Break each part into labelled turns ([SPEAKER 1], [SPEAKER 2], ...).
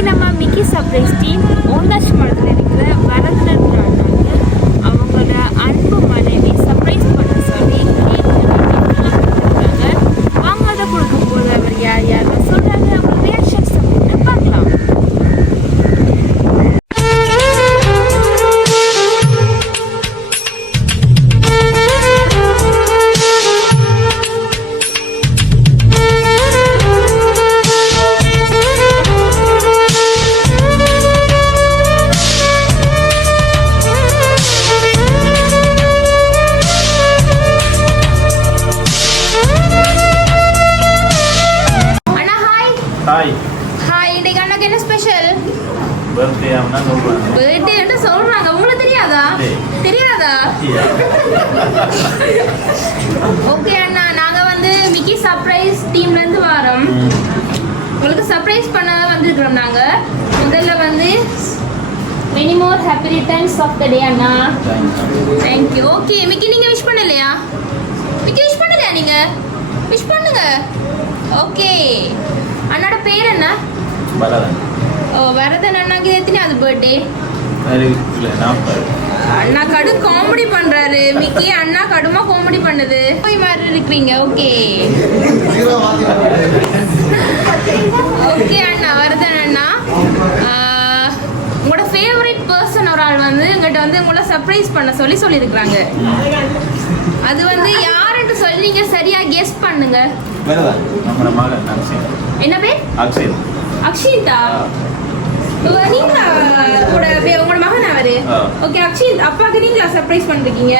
[SPEAKER 1] ನಮ್ಮ
[SPEAKER 2] ಮಿಕ್ಕಿ
[SPEAKER 1] surprise team ಒಂದಷ್ಟು ಮಾಡಿದ್ರೆ ಭಾರತದ
[SPEAKER 2] பர்த்டே அவனா
[SPEAKER 1] சொல்றாங்க. உங்களுக்கு தெரியாதா. தெரியாதா? ஓகே அண்ணா நாங்க வந்து மிக்கி சர்ப்ரைஸ் டீம்ல இருந்து வரோம். உங்களுக்கு சர்ப்ரைஸ் பண்ண வந்திருக்கிறோம் நாங்க. முதல்ல வந்து happy returns of the day Anna. Thank you okay Mickey நீங்க விஷ் பண்ணலையா? மிக்கி விஷ் பண்ணலையா நீங்க? விஷ் பண்ணுங்க. ஓகே அண்ணாட பேர் என்ன?
[SPEAKER 2] பரதன்
[SPEAKER 1] வரதன் அண்ணாக்கு எத்தனையாவது பர்த்டே
[SPEAKER 2] இல்லை நாற்பது
[SPEAKER 1] அண்ணா கடு காமெடி பண்றாரு. மிக்கி அண்ணா கடுமா காமெடி பண்ணுது. போய் மாதிரி இருக்கிறீங்க ஓகே. ஓகே அண்ணா வரதன் அண்ணா? உங்களோட ஃபேவரட் பர்சன் ஒரு ஆள் வந்து எங்கிட்ட வந்து உங்களை சர்ப்ரைஸ் பண்ண சொல்லி சொல்லியிருக்கிறாங்க. அது வந்து யாருன்னு சொல்லி நீங்க சரியா கெஸ் பண்ணுங்க. என்ன பேர்?
[SPEAKER 2] அக்ஷய்.
[SPEAKER 1] அக்ஷிதா நீங்களா உங்களோட உங்களோட மகன் அவரு. ஓகே அக்ஷித் அப்பாக்கு நீங்களா சர்ப்ரைஸ் பண்ணிருக்கீங்க?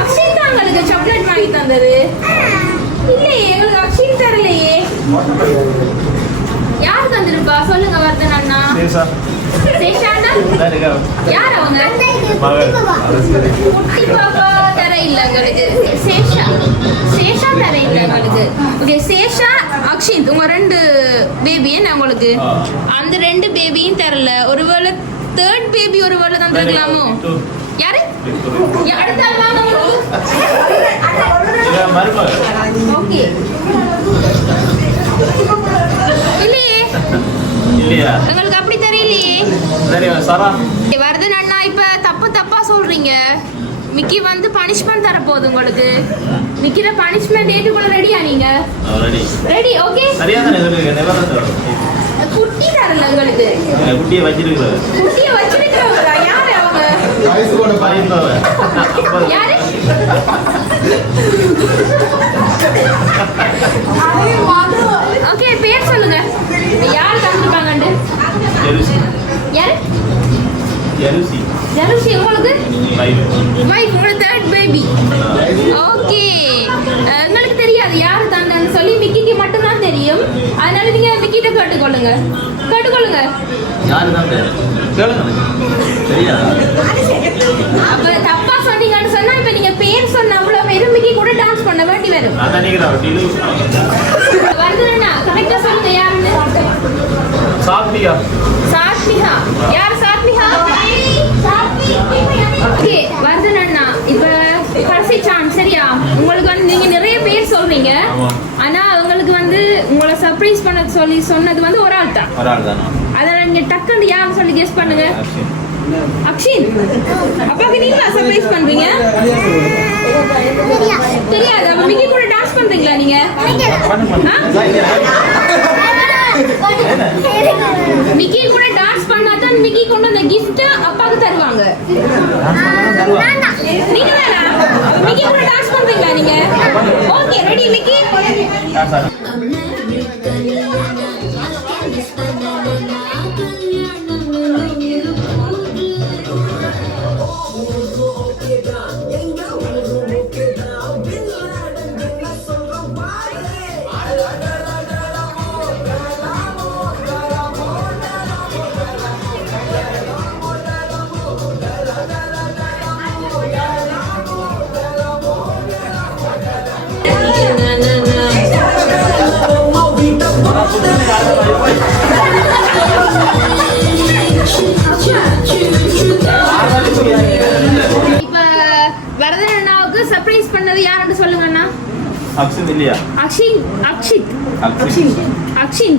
[SPEAKER 1] அக்ஷித் தான் உங்களுக்கு சாக்லேட் வாங்கி தந்தது. இல்லையே எங்களுக்கு அக்ஷித் தரலையே. யார் தந்திருப்பா? சொல்லுங்க வர்தன் அண்ணா.
[SPEAKER 2] சேஷா.
[SPEAKER 1] யார் அவங்க?
[SPEAKER 2] மகன்.
[SPEAKER 1] குட்டி பாப்பா. தர இல்ல உங்களுக்கு. சேஷா. சேஷா தர இல்ல உங்களுக்கு. ஓகே சேஷா அக்ஷித் உங்க ரெண்டு பேபி என்ன உங்களுக்கு. அந்த ரெண்டு பேபியும் தரல. ஒருவேளை தேர்ட் பேபி ஒருவேளை தந்திருக்கலாமோ யாரு? ஓகே. இல்லையே.
[SPEAKER 2] இல்லையா?
[SPEAKER 1] எங்களுக்கு அப்படி தெரியலையே. வரதன் அண்ணா இப்ப தப்பு தப்பா சொல்றீங்க. மிக்கி வந்து பனிஷ்மெண்ட் தர போகுது உங்களுக்கு. மிக்கிற பனிஷ்மெண்ட் ஏற்றுக்கொள்ள ரெடியா நீங்க?
[SPEAKER 2] ரெடி
[SPEAKER 1] ரெடி ஓகே குட்டி தரல உங்களுக்கு
[SPEAKER 2] குட்டியை வச்சிருக்கிறார்
[SPEAKER 1] குட்டிய வச்சிருக்கிறவங்களா? யாரு அவங்க? யாரு? ஓகே பேர் சொல்லுங்க. யார் தந்துருப்பாங்கண்டு யாரு?
[SPEAKER 2] ஜெருசி
[SPEAKER 1] ஜெருசி உங்களுக்கு? வைஃப் உங்களோட தேர்ட் பேபி ஓகே உங்களுக்கு தெரியாது. யார் தாங்கன்னு சொல்லி மிக்கிக்கு மட்டும்தான் தெரியும். அதனால நீங்க மிக்கிட்ட கேட்டுக்கொள்ளுங்க. கேட்டுக்கொள்ளுங்க.
[SPEAKER 2] யாரு தான் கேளுங்க சரியா
[SPEAKER 1] அப்ப தப்பா சொன்னீங்கன்னு சொன்னா இப்ப நீங்க பேர் சொன்ன அவ்வளவு பேரும் மிக்கி கூட டான்ஸ் பண்ண வேண்டி வரும்.
[SPEAKER 2] தான்
[SPEAKER 1] வருதுன்னா கரெக்டா சொல்லுங்க யாருன்னு?
[SPEAKER 2] சாப்பிட்டியா
[SPEAKER 1] சாத்மிகா யார் உங்களை சர்ப்ரைஸ் பண்ண சொல்லி சொன்னது வந்து ஒரு ஆள் தான்
[SPEAKER 2] ஒரு ஆள் தானா
[SPEAKER 1] அதனால நீங்க டக்குன்னு யாருன்னு சொல்லி கெஸ் பண்ணுங்க? அக்ஷின். அப்பாவுக்கு நீங்களா சர்ப்ரைஸ் பண்றீங்க? தெரியாது. அப்ப மிக்கி கூட டான்ஸ் பண்றீங்களா நீங்க? மிக்கி கூட டான்ஸ் பண்ணாதான் மிக்கி கொண்டு அந்த கிஃப்ட் அப்பாவுக்கு தருவாங்க. நீங்க வேணா. மிக்கி கூட டான்ஸ் பண்றீங்களா நீங்க? Okay ready Mickey? இப்ப வரதன் அண்ணாவுக்கு சர்ப்ரைஸ் பண்ணது யாருன்னு சொல்லுங்க அண்ணா.
[SPEAKER 2] அக்ஷன் இல்லையா?
[SPEAKER 1] அக்ஷின் அக்ஷித்
[SPEAKER 2] அக்ஷன்
[SPEAKER 1] அக்ஷின்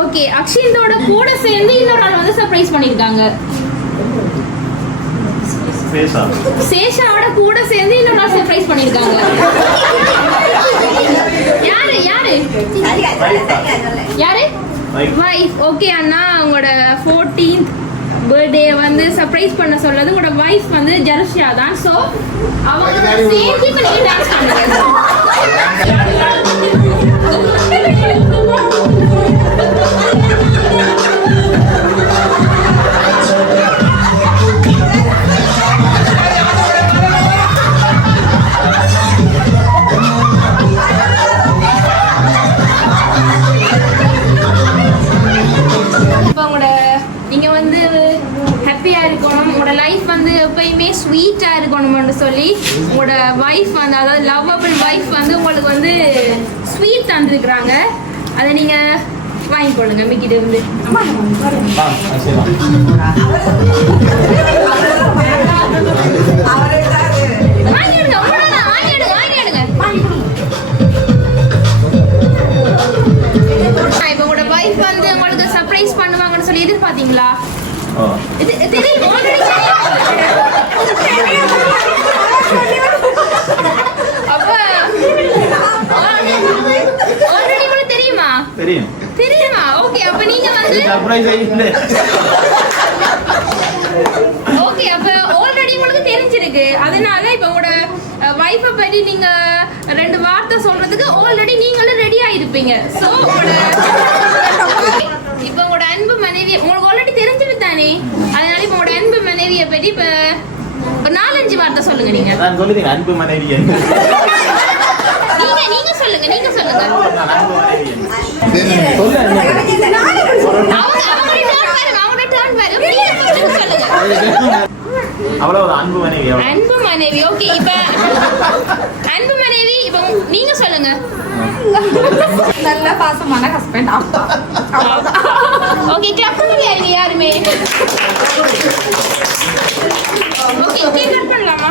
[SPEAKER 1] ஓகே அக்ஷிந்தோட கூட சேர்ந்து இன்னொரு ஆள் வந்து சர்ப்ரைஸ் பண்ணிருக்காங்க. சேஷாவோட கூட சேர்ந்து இன்னொரு ஆள் சர்ப்ரைஸ் பண்ணிருக்காங்க. யாரு யாரு? யாரு. வைஃப் ஓகே அண்ணா உங்களோட ஃபோர்டீன்த் பர்த்டே வந்து சர்ப்ரைஸ் பண்ண சொல்றது உங்களோட வைஃப் வந்து ஜெர்ஷியா தான். ஸோ அவங்க இப்போ நீங்கள் டான்ஸ் பண்ணுங்க. வைஃப் வந்து அதாவது லவ்வபிள் வைஃப் வந்து உங்களுக்கு வந்து ஸ்வீட் தந்துருக்குறாங்க அதை நீங்க வாங்கிக்கொள்ளுங்க மிக்கிட்ட இருந்து இப்போ உங்களோட வைஃப் வந்து உங்களுக்கு சர்ப்ரைஸ் பண்ணுவாங்கன்னு சொல்லி எதிர்பார்த்தீங்களா இது தெரியும் already அப்ப ஆல்ரெடி உங்களுக்கு தெரியுமா.
[SPEAKER 2] தெரியும்?
[SPEAKER 1] ஓகே அப்ப நீங்க வந்து
[SPEAKER 2] சர்ப்ரைஸ் ஆகிட்டு
[SPEAKER 1] ஓகே அப்ப ஆல்ரெடி உங்களுக்கு தெரிஞ்சிருக்கு. அதனால இப்ப உங்களோட வைஃபை பத்தி நீங்க ரெண்டு வார்த்தை சொல்றதுக்கு ஆல்ரெடி நீங்களும் ரெடியா இருப்பீங்க சோ இப்ப உங்களோட அன்பு மனைவி உங்களுக்கு ஆல்ரெடி தெரிஞ்சிட்டு தானே? அதனால இப்ப உங்களோட அன்பு மனைவியை பத்தி இப்ப நாலஞ்சு வார்த்தை சொல்லுங்க நீங்க.
[SPEAKER 2] நான் சொல்லுதீங்க அன்பு மனைவி.
[SPEAKER 1] நீங்க நீங்க சொல்லுங்க நீங்க சொல்லுங்க.
[SPEAKER 2] அவ்வளவு அன்பு மனைவி அவ்வளவு.
[SPEAKER 1] அன்பு மனைவி ஓகே. இப்ப அன்பு மனைவி இப்ப நீங்க சொல்லுங்க.
[SPEAKER 3] நல்ல பாசமான ஹஸ்பண்ட்
[SPEAKER 1] ஓகே கிளப் யாருமே? ஓகே ஓகே கட் பண்ணலாமா?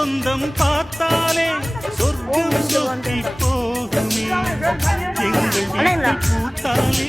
[SPEAKER 4] சொந்தம் பார்த்தாலே சொர்க்கம் சொத்தி போகுமே. எங்கள் பூத்தாலே